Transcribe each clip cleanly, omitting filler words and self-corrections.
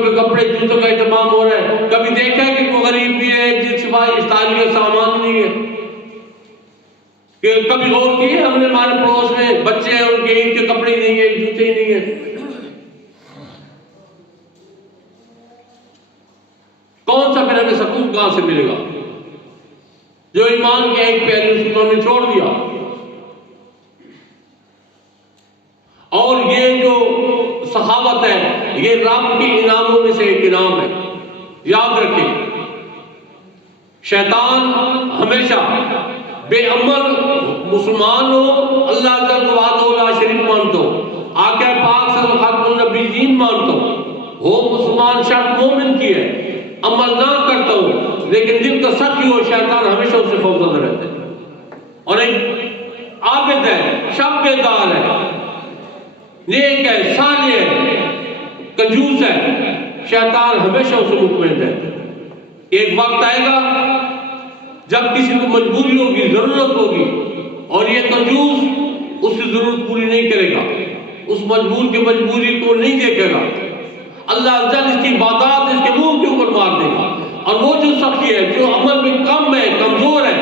के कपड़े जूतों का इंतजाम हो रहा है। कभी देखा है कि कोई गरीब भी है जिसके पास इफ्तारी का सामान नहीं है? कि कभी गौर किए हमने हमारे पड़ोस में बच्चे हैं, उनके ईद के कपड़े ही नहीं है, जूते ही नहीं है? कौन सा फिर हमें सुकून कहां से मिलेगा? जो ईमान के एक पहलू को हमने छोड़ दिया। और ये जो सखावत है ये रब के इनामों में से एक इनाम है। याद रखें, शैतान हमेशा बेअमल मुसलमान हो, अल्लाह का शरीफ मानता हो, आका पाक सल्लल्लाहु अलैहि वसल्लम मानता हो मुसलमान शर्त मोमिन की है, अमल ना करता हो लेकिन दिल का सख्त हो, शैतान हमेशा उससे खौफजदा रहता है। और एक आबिद है, शब्बेदार है, नेक है, साले है, कंजूस है, शैतान हमेशा उसे मुतमईन रहता है। एक वक्त आएगा जब किसी को मजबूरी होगी, जरूरत होगी, और ये कंजूस उसकी जरूरत पूरी नहीं करेगा, उस मजबूर की मजबूरी को नहीं देखेगा, अल्लाह अज़्ज़ल इसकी इबादत इसके मुंह के ऊपर मार देगा। और वो जो सखी है, जो अमल में कम है, कमजोर है,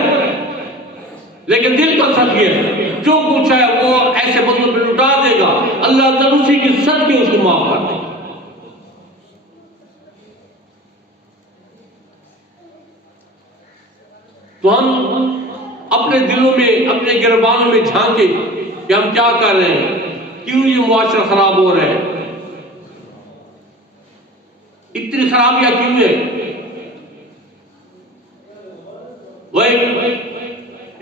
लेकिन दिल का सखी है, जो कुछ है वो ऐसे बंदों पर लुटा देगा, अल्लाह अज़्ज़ल उसी की सदके उसको माफ कर देगा। तो हम अपने दिलों में, अपने गिरबानों में झांके कि हम क्या कर रहे हैं, क्यों ये मुआशरा खराब हो रहा है, इतनी खराबियां क्यों है। वह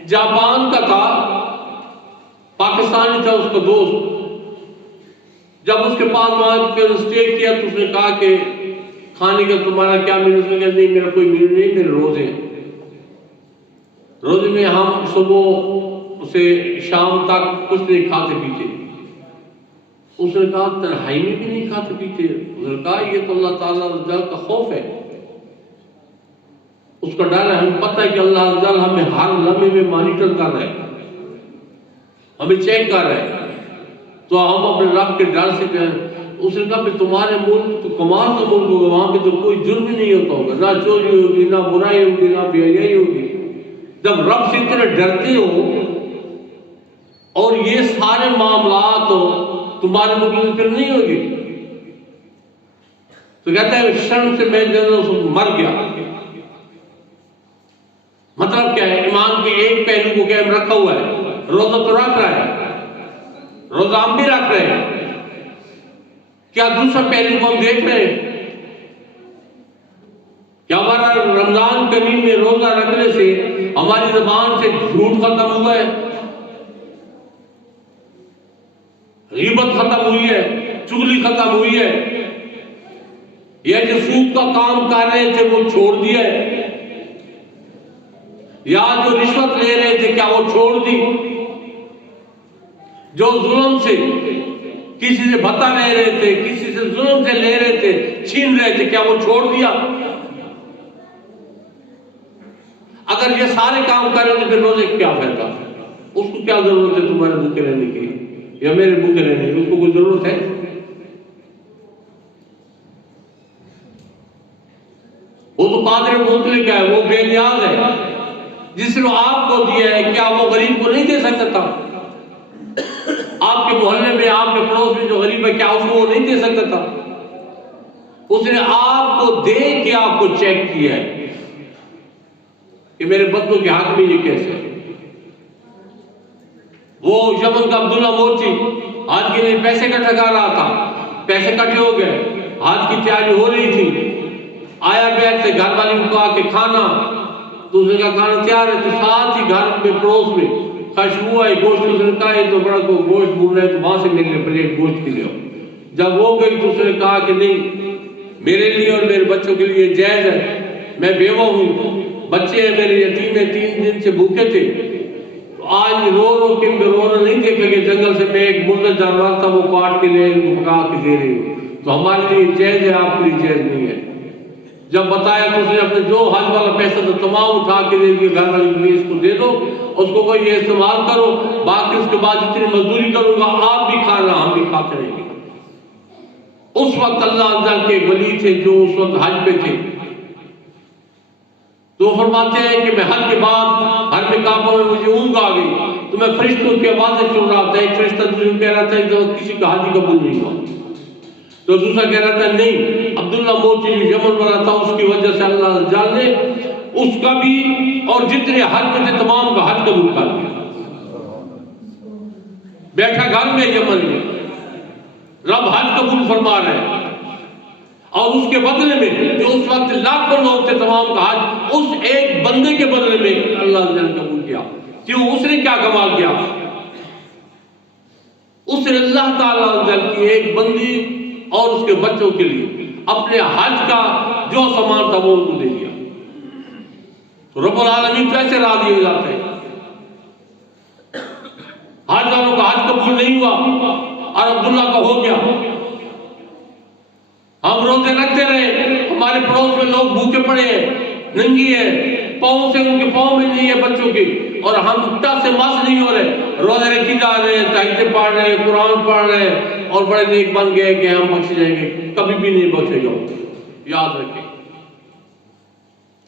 जापान का था, पाकिस्तानी था उसका दोस्त, जब उसके पास वहां पे स्टे किया तो उसने कहा कि खाने का तुम्हारा क्या मेन्यू? उसने कहा नहीं मेरा कोई मेन्यू नहीं, मेरे रोजे हैं, रोजे में हम सुबह से शाम तक कुछ नहीं खाते पीते। उसने कहा तन्हाई में भी नहीं खाते पीते? उसने कहा ये तो अल्लाह ताला अज़्ज़ल का खौफ है, उसका डर है, हमें पता है कि अल्लाह अज़्ज़ल हमें हर लम्हे में मॉनिटर कर रहा है, हमें चेक कर रहा है, तो हम अपने रब के डर से कहें। उसने कहा फिर तुम्हारे मुल्क तो कमाल का मुल्क होगा, वहां पे तो कोई जुर्म नहीं होता होगा, ना चोरी होगी, ना बुराई होगी, ना बेहयाई होगी। जब रब से इतने डरते हो और ये सारे मामलात तो तुम्हारे मुल्क में फिर नहीं होगी। तो कहता है शर्म से मैं जो मर गया। मतलब क्या है? ईमान के एक पहलू को कायम रखा हुआ है, रोजा तो रख रहा है, रोजा हम भी रख रहे हैं, क्या दूसरा पहलू को हम देख रहे हैं? क्या हमारा रमजान करीम में रोजा रखने से हमारी ज़बान से झूठ खत्म हुआ है, गीबत खत्म हुई है, चुगली खत्म हुई है, या जो सूद का काम कर रहे थे वो छोड़ दिया है, या जो रिश्वत ले रहे थे क्या वो छोड़ दी, जो जुल्म से किसी से भत्ता ले रहे थे, किसी से जुल्म से ले रहे थे, छीन रहे थे, क्या वो छोड़ दिया? अगर ये सारे काम कर रहे थे फिर रोजे क्या फायदा? उसको क्या जरूरत है तुम्हारे भूखे रहने की या मेरे भूखे रहने की? उसको कोई जरूरत है? वो तो कादिर मुतलक है, वो बेनियाज है, जिसने आपको दिया है, क्या वो गरीब को नहीं दे सकता था? आपके मोहल्ले में, आपके पड़ोस में जो गरीब है क्या उसको वो नहीं दे सकता था? उसने आपको दे के आपको चेक किया है कि मेरे बंदों के हाथ में ये कैसे है। वो यमन का अब्दुल्ला मोर्ची आज के लिए पैसे इकट्ठा कर रहा था, पैसे इकट्ठे हो गए, आज की तैयारी हो रही थी, आया बैग से घर वाले को आके खाना, दूसरे का खाना तैयार है, तो साथ ही घर में पड़ोस में खुशबू आई गोश्त, उसने कहा ये तो बड़ा को गोश्त भूल रहे, तो वहां से मेरे लिए प्लेट गोश्त के लिए। जब वो गई तो उसने कहा कि नहीं, मेरे लिए और मेरे बच्चों के लिए जायज है, मैं बेवा हूँ, बच्चे हैं मेरे यतीम है, 3 दिन से भूखे थे, तो आज रो रो के रोना नहीं देखेंगे, जंगल से मैं एक मुर्गा जानवर था वो काट के ले पका के दे रही हूँ, तो हमारे लिए जायज है, आपके लिए जायज नहीं है। जब बताया तो उसने अपने जो हज वाला पैसा तो तमाम उठा के दे दिया, घर वाले प्लीज इसको दे दो, उसको कोई ये इस्तेमाल करो, बाकी उसके बाद जितनी मजदूरी करूंगा आप भी खाना, हम भी खाते रहेंगे। उस वक्त अल्लाह अज़्ज़ा के वली थे जो उस वक्त हज पे थे, तो फरमाते हैं कि मैं हज के बाद हर में काबा में मुझे ऊँग आ गई, तो मैं फरिश्तों की आवाज़ें सुन रहा था। एक फरिश्ता दूसरे कह रहा था तो किसी का हज कबूल नहीं हुआ, तो दूसरा कह रहा था नहीं, अब्दुल्ला मोची जो यमन वाला था उसकी वजह से अल्लाह जान ने उसका भी और जितने हज में थे तमाम का हज कबूल कर दिया। बैठा घर में यमन में, रब हज कबूल फरमा रहे हैं, और उसके बदले में जो उस वक्त लाखों लोग थे तमाम का हज उस एक बंदे के बदले में अल्लाह ने कबूल किया। क्यों? उसने क्या कमाल किया? उसने अल्लाह ताला की एक बंदी और उसके बच्चों के लिए अपने हज का जो सामान था वो उनको दे दिया। तो रब्बुल आलमीन कैसे राजी हो जाते हैं? हज वालों का हज कबूल नहीं हुआ और अब्दुल्ला का हो गया। हम रोजे रखते रहे, हमारे पड़ोस में लोग भूखे पड़े हैं, नंगी है, पाँव से उनके पाँव में नहीं है बच्चों की, और हम टस से मस नहीं हो रहे, रोजे रखी जा रहे हैं, तहज्जुद पढ़ रहे हैं, कुरान पढ़ रहे हैं और बड़े नेक बन गए कि हम बच जाएंगे। कभी भी नहीं बचेगा, याद रखें।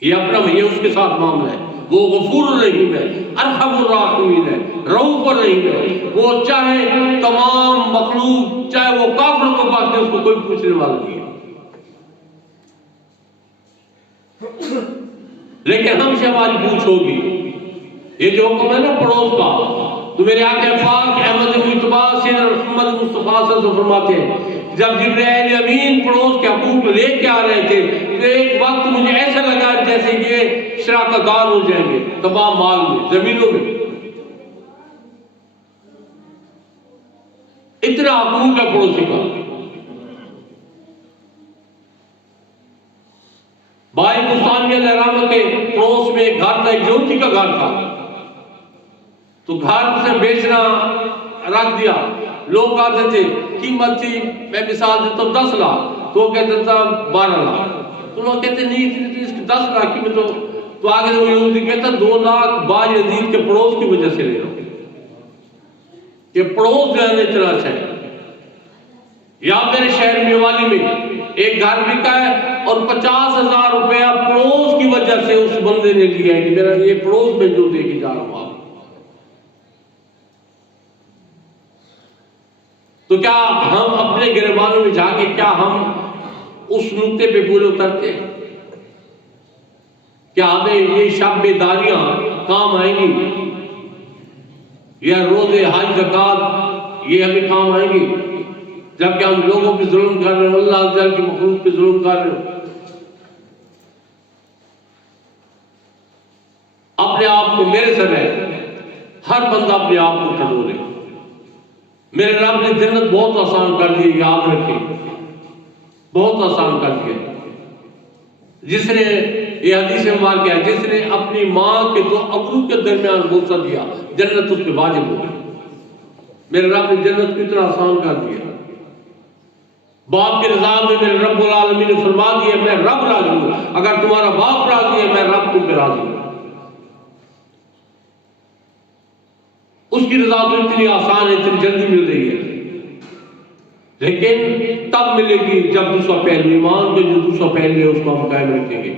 ये अपना ये उसके साथ मामला है। वो गफूर रहीम है, अरहमुर राहिमीन है, रऊफ रहीम है। वो चाहे तमाम मखलूक, चाहे वो काफिरों को बात है, उसको कोई पूछने वाला नहीं है। लेकिन हमसे हमारी पूछ होगी। ये जो हुक्म है ना पड़ोस का, तो मेरे आका पाक अहमद मुस्तफा मोहम्मद मुस्तफा से फरमाते हैं, जब जिब्राइल अमीन पड़ोस के हकूक लेके आ रहे थे तो एक वक्त मुझे ऐसा लगा जैसे ये शराकतदार हो जाएंगे तमाम माल में, जमीनों में। इतना हकूक है पड़ोसी का। भाई मुस्तानिया लहराम के पड़ोस में एक घर था, एक ज्योति का घर था, तो घर से बेचना रख दिया। लोग आते थे, कीमत थी मैं मिसाल देता हूँ 10 लाख, तो कहते था 12 लाख, तो लोग कहते नहीं इतनी तो इसकी 10 लाख की में तो आगे वो यहूदी कहता 2 लाख बायजीद के पड़ोस की वजह से ले रहा हूँ। ये पड़ोस जो है इतना अच्छा है। यहाँ मेरे शहर मेवाली में एक घर बिका है और 50,000 रुपया पड़ोस की वजह से उस बंदे ने लिया है कि मेरा ये पड़ोस में जो देके जा रहा हूं। आप तो क्या हम अपने गिरबानों में जाके क्या हम उस नुक्ते पे पूरे उतरते हैं? क्या हमें ये शब बेदारियां काम आएंगी, या रोजे हज ज़कात ये हमें काम आएंगी, जबकि हम लोगों पे जुल्म कर रहे हो, अल्लाह अज़्ज़ा की मखलूक पे जुल्म कर रहे हो। अपने आप को, मेरे समय हर बंदा अपने आप को टटोले। मेरे रब ने जन्नत बहुत आसान कर दी, याद रखें, बहुत आसान कर दिया। जिसने ये हदीस में मार किया, जिसने अपनी माँ के 2 अबरू के दरमियान बोसा दिया, जन्नत उस पर वाजिब हो गई। मेरे रब ने जन्नत को इतना आसान कर दिया। बाप के रज़ा में मेरे रब्बुल आलमीन ने फरमा दिया मैं रब राजी हूं, अगर तुम्हारा बाप राजी है मैं रब तुम पे राजी हूं। उसकी रजा तो इतनी आसान है, इतनी जल्दी मिल रही है, लेकिन तब मिलेगी जब दूसरा पहलू, ईमान के जो दूसरा पहलू है उसको हम कायम रखेंगे।